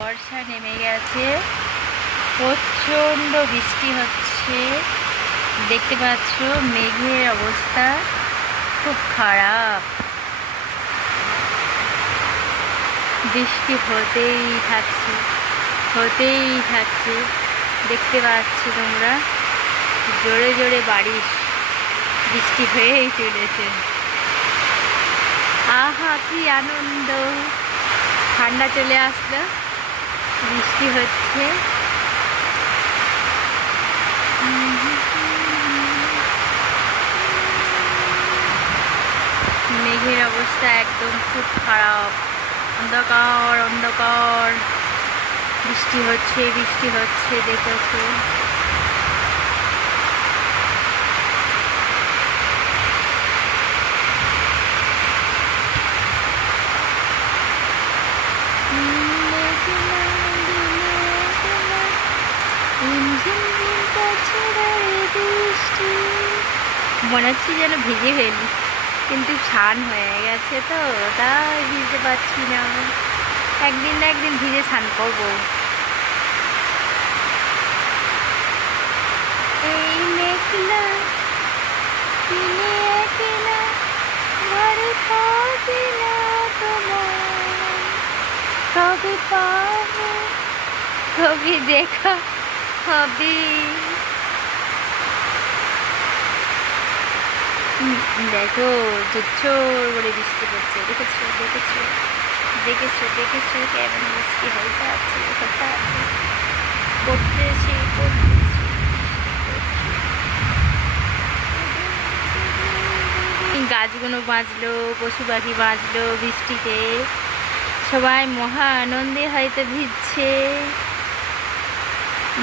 বর্ষা নেমে গেছে, প্রচণ্ড বৃষ্টি হচ্ছে। দেখতে পাচ্ছ মেঘের অবস্থা খুব খারাপ, বৃষ্টি হতেই থাকছে। দেখতে পাচ্ছ তোমরা, জোরে জোরে বারিশ, বৃষ্টি হয়েই চলেছে। আহা কি আনন্দ, ঠান্ডা চলে আসলো, বৃষ্টি হচ্ছে। মেঘের অবস্থা একদম খুব খারাপ, অন্ধকার অন্ধকার, বৃষ্টি হচ্ছে দেখেছো। মনে হচ্ছে যেন ভিজে ফেলি, কিন্তু স্নান হয়ে গেছে তো তাই ভিজতে পারছি না। একদিন না একদিন ভিজে স্নান করবো। এই মেঘলা দিনে একলা ঘরে থাকে না তোমার, কবে পাবো কবে দেখা হবে। দেখো জোর করে বৃষ্টি পড়ছে, দেখেছো দেখেছো দেখেছো দেখেছো কেমন বৃষ্টি হইতে আছে, পড়তেছে। গাছগুলো বাঁচলো, পশু পাখি বাঁচলো বৃষ্টিতে, সবাই মহা আনন্দে হয়তো ভিজছে।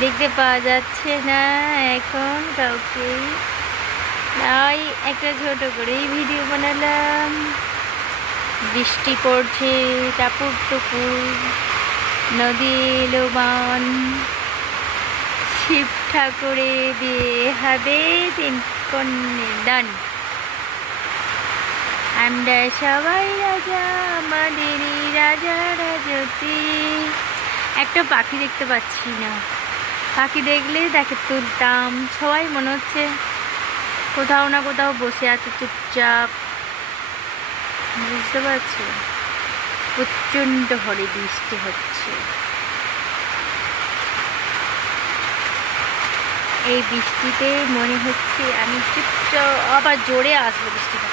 দেখতে পাওয়া যাচ্ছে না এখন কাউকে, তাই একটা ছোট করেই ভিডিও বানালাম। বৃষ্টি পড়ছে টাপুর টুপুর, নদী এলো বান, শিব ঠাকুরে বিয়ে হবে 3 কন্যে দান। আমরা সবাই রাজা, আমাদেরই রাজা রাজতি। একটা পাখি দেখতে পাচ্ছি না, পাখি দেখলে তাকে তুলতাম। সবাই মনে হচ্ছে কোথাও না কোথাও বসে আছে চুপচাপ, বুঝতে পারছো। প্রচণ্ড হরে বৃষ্টি হচ্ছে। এই বৃষ্টিতে মনে হচ্ছে আমি চুপচাপ, আবার জোরে আসবো বৃষ্টিটা।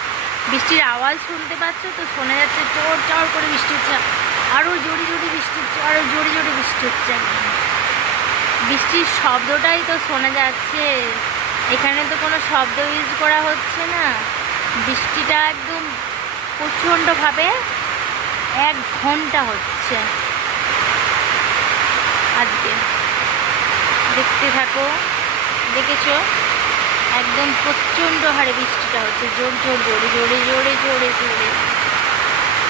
বৃষ্টির আওয়াজ শুনতে পাচ্ছ তো, শোনা যাচ্ছে চড় চড় করে বৃষ্টি হচ্ছে, আরও জোরে জোরে বৃষ্টি হচ্ছে, আরও জোরে জোরে বৃষ্টি হচ্ছে। বৃষ্টির শব্দটাই তো শোনা যাচ্ছে, এখানে তো কোনো শব্দ ইউজ করা হচ্ছে না। বৃষ্টিটা একদম প্রচণ্ডভাবে 1 ঘন্টা হচ্ছে আজকে। দেখতে থাকো, দেখেছো একদম প্রচণ্ড হারে বৃষ্টিটা হচ্ছে, জোর জোর জোরে জোরে জোরে জোরে জোরে।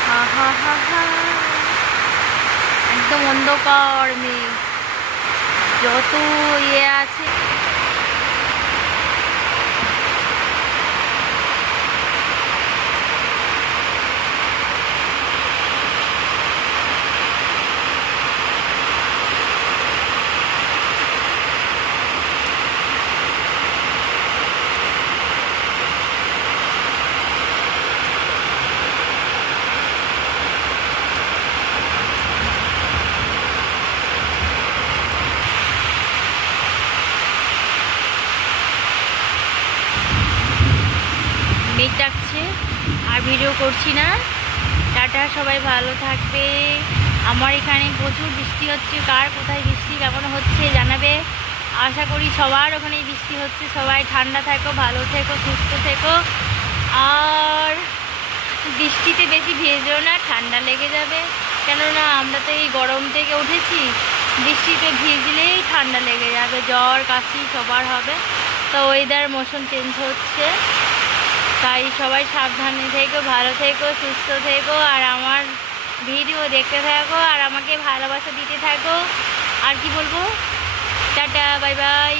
হা হা হা হা, একদম অন্ধকার মেঘ, যত আছে। মেঘ ডাকছে, আর ভিডিও করছি না। টাটা, সবাই ভালো থাকবে। আমার এখানে প্রচুর বৃষ্টি হচ্ছে, কার কোথায় বৃষ্টি কেমন হচ্ছে জানাবে। আশা করি সবার ওখানেই বৃষ্টি হচ্ছে। সবাই ঠান্ডা থেকো, ভালো থেকো, সুস্থ থেকো। আর বৃষ্টিতে বেশি ভেজো না, ঠান্ডা লেগে যাবে। কেননা আমরা তো এই গরম থেকে উঠেছি, বৃষ্টিতে ভিজলেই ঠান্ডা লেগে যাবে, জ্বর কাশি সবার হবে। তো ওয়েদার মৌসুম চেঞ্জ হচ্ছে, তাই সবাই সাবধানে থেকো, ভালো থেকো, সুস্থ থেকো। আর আমার ভিডিও দেখতে থাকো, আর আমাকে ভালোবাসা দিতে থাকো। আর কি বলবো, টাটা, বাই বাই।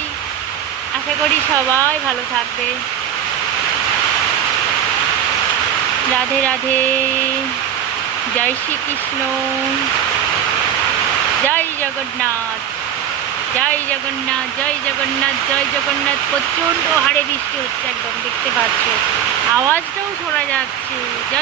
আশা করি সবাই ভালো থাকবে। রাধে রাধে, জয় শ্রীকৃষ্ণ, জয় জগন্নাথ, জয় জগন্নাথ, জয় জগন্নাথ, জয় জগন্নাথ। প্রচণ্ড হারে বৃষ্টি হচ্ছে, একদম দেখতে পাচ্ছ, আওয়াজটাও শোনা যাচ্ছে। জয়